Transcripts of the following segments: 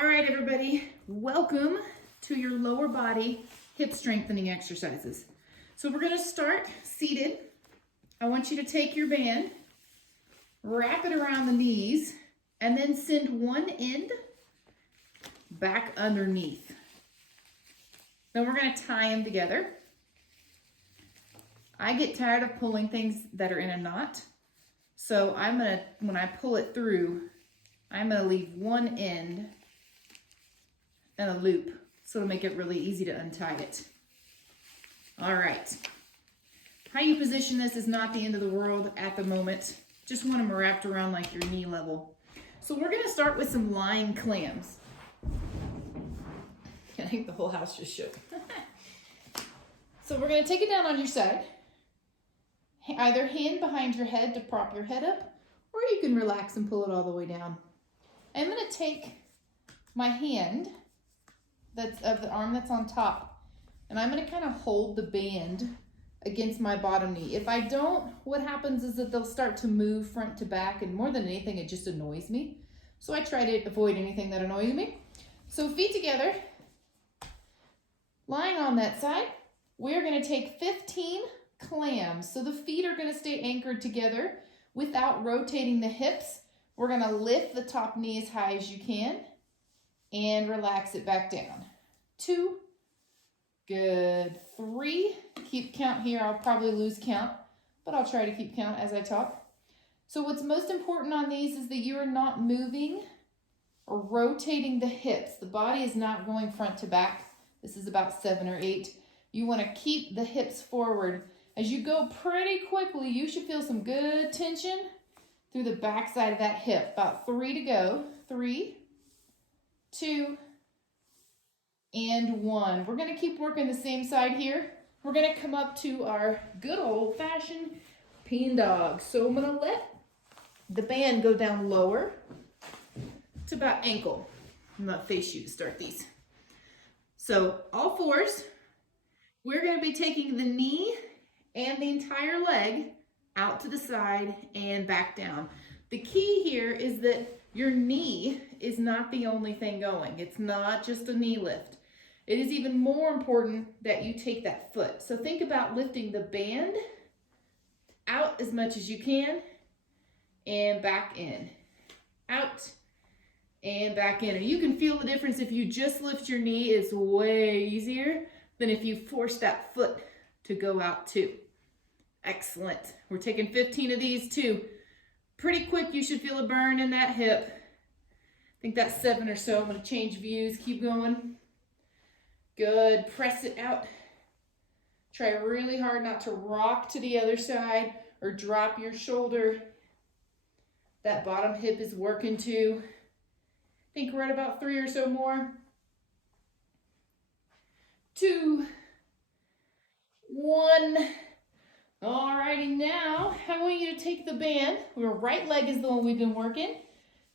All right, everybody, welcome to your lower body hip strengthening exercises. So we're gonna start seated. I want you to take your band, wrap it around the knees, and then send one end back underneath. Then we're gonna tie them together. I get tired of pulling things that are in a knot. So when I pull it through, I'm gonna leave one end and a loop, so it'll make it really easy to untie it. All right. How you position this is not the end of the world at the moment. Just want them wrapped around like your knee level. So we're gonna start with some lying clams. I think the whole house just shook. So we're gonna take it down on your side. Either hand behind your head to prop your head up, or you can relax and pull it all the way down. I'm gonna take my hand that's of the arm that's on top, and I'm gonna kind of hold the band against my bottom knee. If I don't, what happens is that they'll start to move front to back, and more than anything, it just annoys me. So I try to avoid anything that annoys me. So feet together, lying on that side, we're gonna take 15 clams. So the feet are gonna stay anchored together without rotating the hips. We're gonna lift the top knee as high as you can and relax it back down. 2, good. 3, keep count here. I'll probably lose count, but I'll try to keep count as I talk. So what's most important on these is that you are not moving or rotating the hips. The body is not going front to back. This is about 7 or 8. You wanna keep the hips forward. As you go pretty quickly, you should feel some good tension through the back side of that hip. About 3 to go. 3, 2, and 1. We're gonna keep working the same side here. We're gonna come up to our good old-fashioned pean dog. So I'm gonna let the band go down lower to about ankle. I'm gonna face you to start these. So all fours, we're gonna be taking the knee and the entire leg out to the side and back down. The key here is that your knee is not the only thing going. It's not just a knee lift. It is even more important that you take that foot. So think about lifting the band out as much as you can and back in. Out and back in. And you can feel the difference if you just lift your knee. It's way easier than if you force that foot to go out too. Excellent. We're taking 15 of these too. Pretty quick, you should feel a burn in that hip. I think that's 7 or so. I'm gonna change views, keep going. Good, press it out. Try really hard not to rock to the other side or drop your shoulder. That bottom hip is working too. I think we're at about 3 or so more. 2, 1. Alrighty, now I want you to take the band. Your right leg is the one we've been working.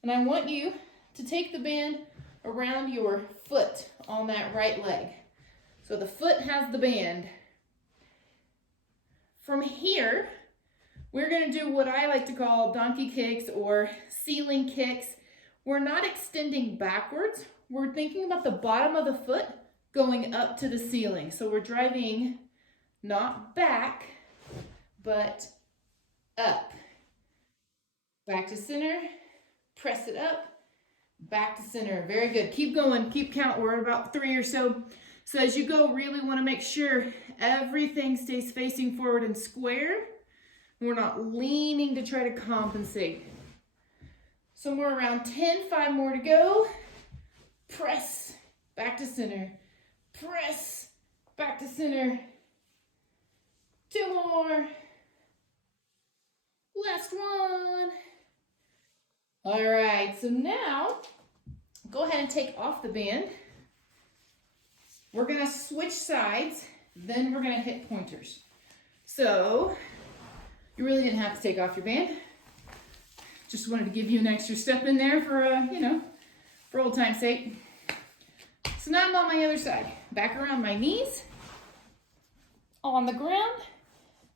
And I want you to take the band around your foot on that right leg. So the foot has the band. From here, we're gonna do what I like to call donkey kicks or ceiling kicks. We're not extending backwards. We're thinking about the bottom of the foot going up to the ceiling. So we're driving not back, but up. Back to center, press it up, back to center. Very good. Keep going, keep count. We're at about 3 or so. So as you go, really want to make sure everything stays facing forward and square. We're not leaning to try to compensate. Somewhere around 10, 5 more to go. Press, back to center. Press, back to center. 2 more. Last one. All right, so now go ahead and take off the band. We're gonna switch sides, then we're gonna hit pointers. So you really didn't have to take off your band. Just wanted to give you an extra step in there for, for old time's sake. So now I'm on my other side. Back around my knees, on the ground.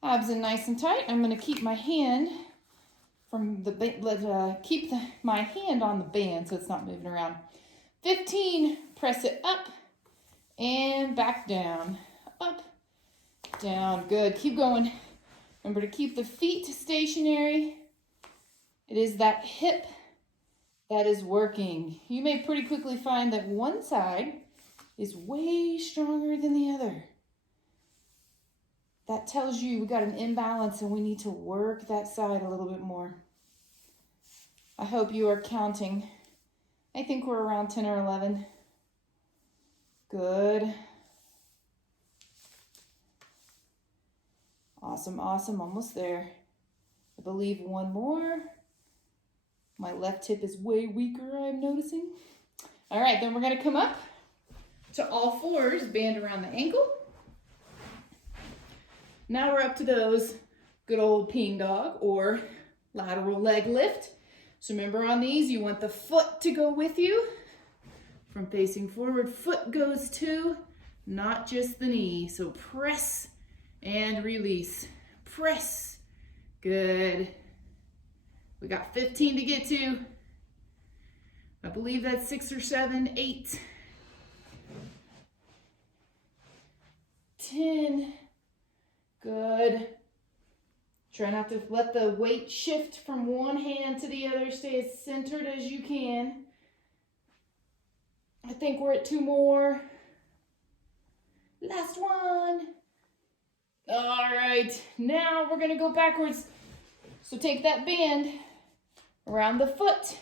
Abs in nice and tight. I'm going to keep my hand from the my hand on the band so it's not moving around. 15, press it up and back down. Up, down, good. Keep going. Remember to keep the feet stationary. It is that hip that is working. You may pretty quickly find that one side is way stronger than the other. That tells you we got an imbalance and we need to work that side a little bit more. I hope you are counting. I think we're around 10 or 11. Good. Awesome, awesome, almost there. I believe one more. My left hip is way weaker, I'm noticing. All right, then we're gonna come up to all fours, band around the ankle. Now we're up to those good old peeing dog or lateral leg lift. So remember on these, you want the foot to go with you. From facing forward, foot goes too, not just the knee. So press and release. Press. Good. We got 15 to get to. I believe that's 6 or 7, 8. 10. Good. Try not to let the weight shift from one hand to the other. Stay as centered as you can. I think we're at 2 more. Last one. All right, now we're gonna go backwards. So take that band around the foot.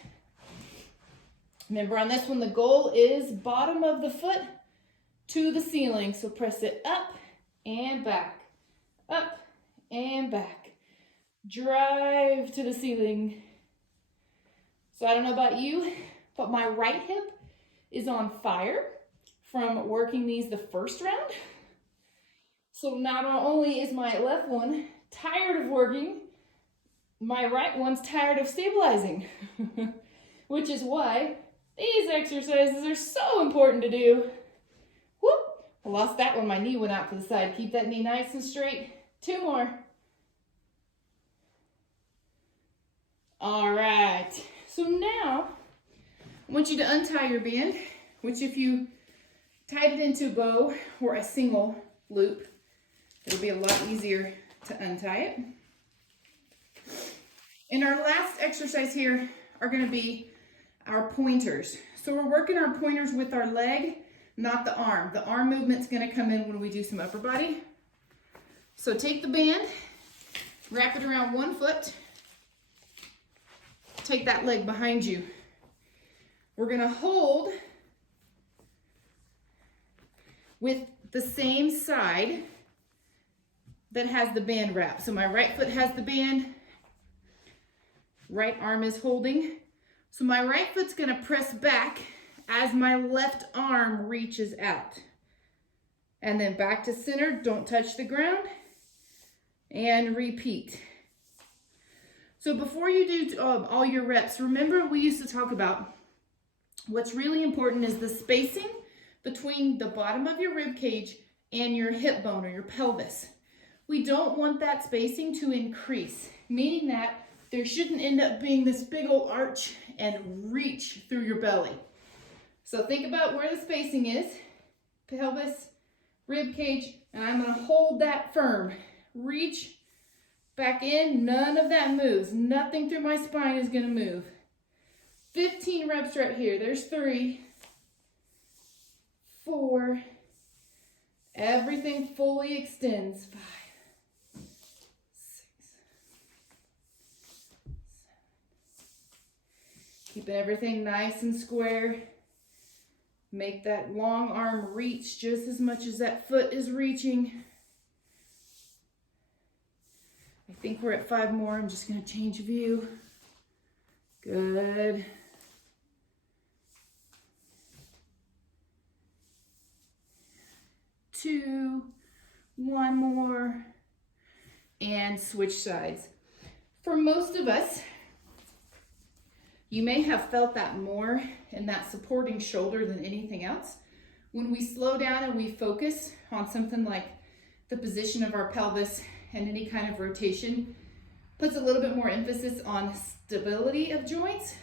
Remember on this one, the goal is bottom of the foot to the ceiling. So press it up and back, up and back. Drive to the ceiling. So I don't know about you, but my right hip is on fire from working these the first round. So not only is my left one tired of working, my right one's tired of stabilizing, which is why these exercises are so important to do. Whoop, I lost that one. My knee went out to the side. Keep that knee nice and straight. 2 more. All right, so now I want you to untie your band, which if you tied it into a bow or a single loop, it'll be a lot easier to untie it. And our last exercise here are going to be our pointers. So we're working our pointers with our leg, not the arm. The arm movement's going to come in when we do some upper body. So take the band, wrap it around one foot, take that leg behind you. We're going to hold with the same side that has the band wrap. So my right foot has the band, right arm is holding. So my right foot's gonna press back as my left arm reaches out. And then back to center, don't touch the ground, and repeat. So before you do all your reps, remember we used to talk about what's really important is the spacing between the bottom of your rib cage and your hip bone or your pelvis. We don't want that spacing to increase, meaning that there shouldn't end up being this big old arch and reach through your belly. So think about where the spacing is, pelvis, rib cage, and I'm gonna hold that firm. Reach back in, none of that moves. Nothing through my spine is gonna move. 15 reps right here. There's 3, 4, everything fully extends. 5, 6, 7. Keep everything nice and square. Make that long arm reach just as much as that foot is reaching. I think we're at 5 more. I'm just going to change view. Good. Two, 1 more, and switch sides. For most of us, you may have felt that more in that supporting shoulder than anything else. When we slow down and we focus on something like the position of our pelvis and any kind of rotation, puts a little bit more emphasis on stability of joints,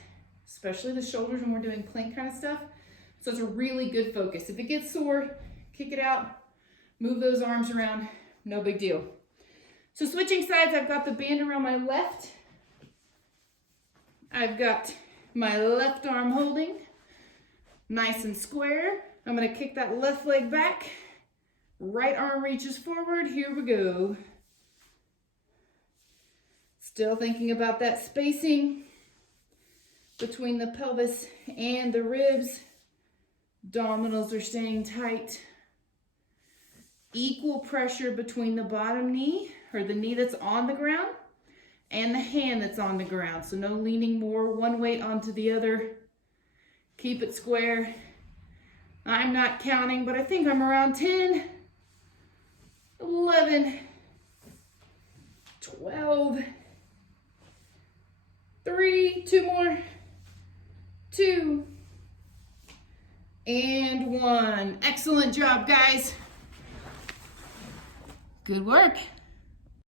especially the shoulders when we're doing plank kind of stuff. So it's a really good focus. If it gets sore, kick it out, move those arms around, no big deal. So switching sides, I've got the band around my left. I've got my left arm holding, nice and square. I'm gonna kick that left leg back. Right arm reaches forward, here we go. Still thinking about that spacing between the pelvis and the ribs. Abdominals are staying tight. Equal pressure between the bottom knee, or the knee that's on the ground, and the hand that's on the ground. So no leaning more one weight onto the other. Keep it square. I'm not counting, but I think I'm around 10, 11, 12, 3, 2 more, 2, and 1. Excellent job, guys. Good work.